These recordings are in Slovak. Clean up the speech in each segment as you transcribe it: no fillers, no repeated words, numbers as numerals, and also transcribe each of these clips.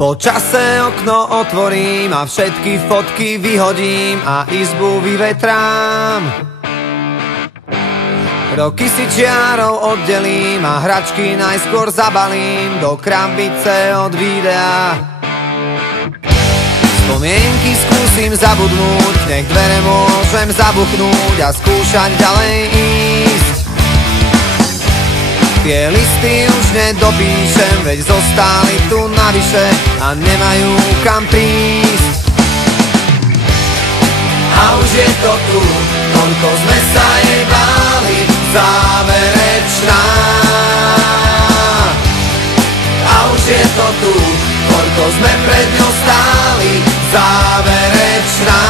Po čase okno otvorím a všetky fotky vyhodím a izbu vyvetrám. Roky si čiarou oddelím a hračky najskôr zabalím do krabice od videa. Spomienky skúsim zabudnúť, nech dvere môžem zabuchnúť a skúšať ďalej ísť. Tie listy už nedopíšem, veď zostali tu navyše a nemajú kam prísť. A už je to tu, koľko sme sa jej báli, záverečná. A už je to tu, koľko sme pred ňou stáli, záverečná.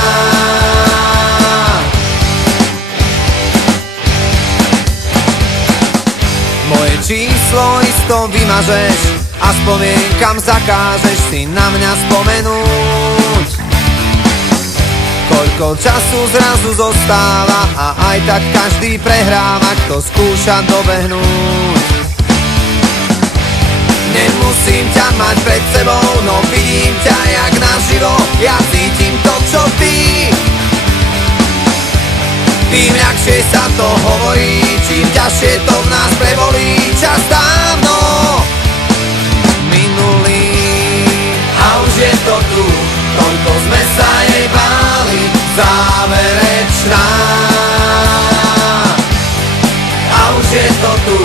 Moje číslo isto vymažeš a spomienkam zakážeš si na mňa spomenúť. Koľko času zrazu zostáva a aj tak každý prehráva, kto skúša dobehnúť. Nemusím ťa mať pred sebou, no vidím ťa jak naživo, ja cítim to, čo ty. Tým ľahšie sa to hovorí, čím ťažšie to v nás prebolí. Čas dávno minulý a už je to tu, koľko sme sa jej báli, záverečná. A už je to tu,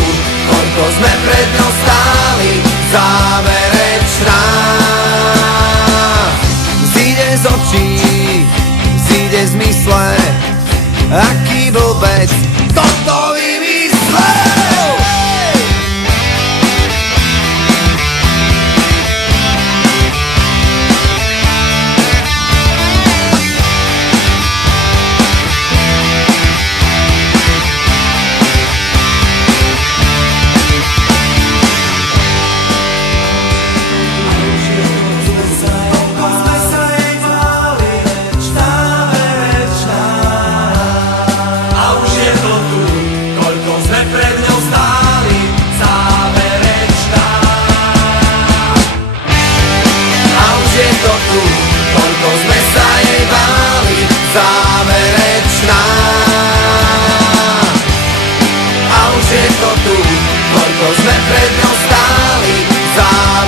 koľko sme pred ňou stáli, záverečná. Zíde z očí, zíde z mysle, aký blbec toto vymyslel. Koľko sme sa jej báli, záverečná. A už je to tu, koľko sme pred ňou stáli, záverečná.